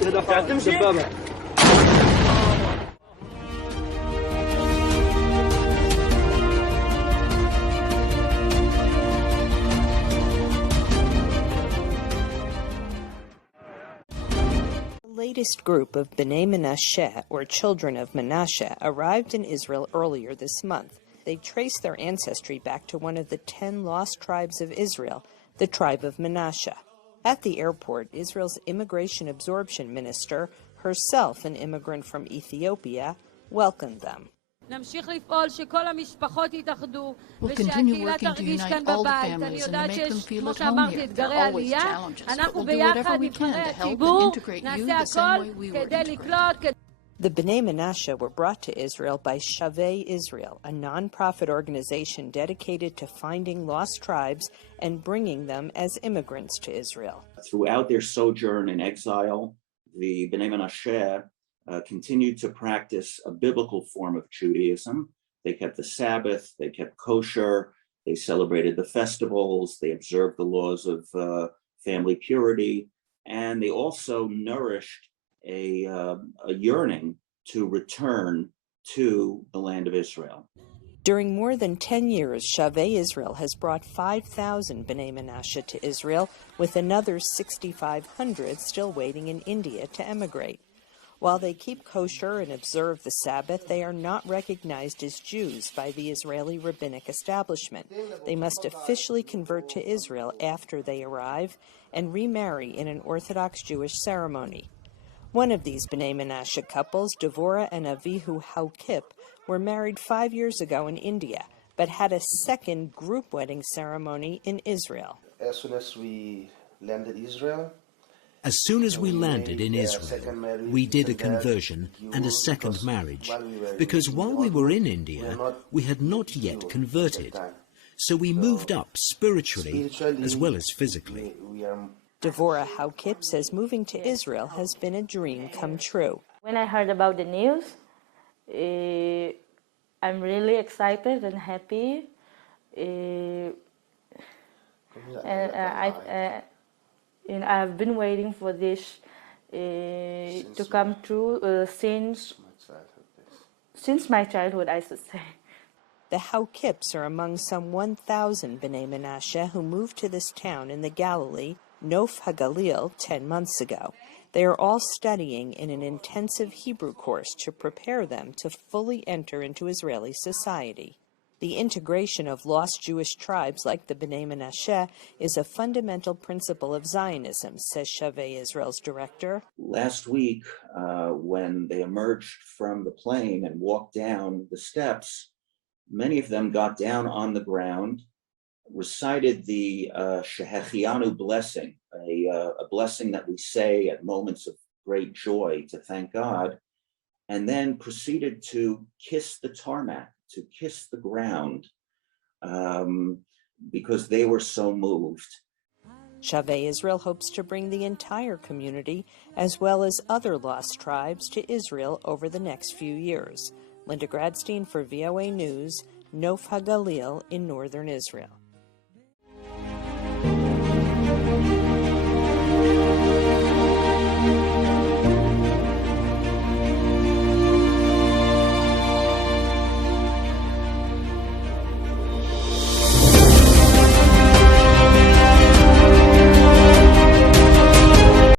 The latest group of Bnei Menashe, or children of Menashe, arrived in Israel earlier this month. They trace their ancestry back to one of the 10 lost tribes of Israel, the tribe of Menashe. At the airport, Israel's immigration absorption minister, herself an immigrant from Ethiopia, welcomed them. We'll continue working to unite all the families and to make them feel at home here. There are always challenges, but we'll do whatever we can to help and integrate you the same way we were integrated. The Bnei Menashe were brought to Israel by Shavei Israel, a non-profit organization dedicated to finding lost tribes and bringing them as immigrants to Israel. Throughout their sojourn in exile, the Bnei Menashe continued to practice a biblical form of Judaism. They kept the Sabbath, they kept kosher, they celebrated the festivals, they observed the laws of family purity, and they also nourished a yearning to return to the land of Israel. During more than 10 years, Shavei Israel has brought 5,000 Bnei Menashe to Israel, with another 6,500 still waiting in India to emigrate. While they keep kosher and observe the Sabbath, they are not recognized as Jews by the Israeli rabbinic establishment. They must officially convert to Israel after they arrive and remarry in an Orthodox Jewish ceremony. One of these Bnei Menashe couples, Devorah and Avihu Haukip, were married 5 years ago in India, but had a second group wedding ceremony in Israel. As soon as we landed in Israel, we did a conversion and a second marriage, because while we were in India, we had not yet converted. So we moved up spiritually as well as physically. Devorah Haukip says moving to Israel has been a dream come true. When I heard about the news, I'm really excited and happy. I've been waiting for this to come true since my childhood, I should say. The Haukips are among some 1,000 Bnei Menashe who moved to this town in the Galilee, Nof Hagalil, 10 months ago. They are all studying in an intensive Hebrew course to prepare them to fully enter into Israeli society. The integration of lost Jewish tribes like the Bnei Menashe is a fundamental principle of Zionism, says Shavei Israel's director. Last week, when they emerged from the plane and walked down the steps, many of them got down on the ground, recited the Shehechianu blessing, a blessing that we say at moments of great joy to thank God, and then proceeded to kiss the tarmac, to kiss the ground, because they were so moved. Shavei Israel hopes to bring the entire community, as well as other lost tribes, to Israel over the next few years. Linda Gradstein for VOA News, Nof Hagalil in northern Israel.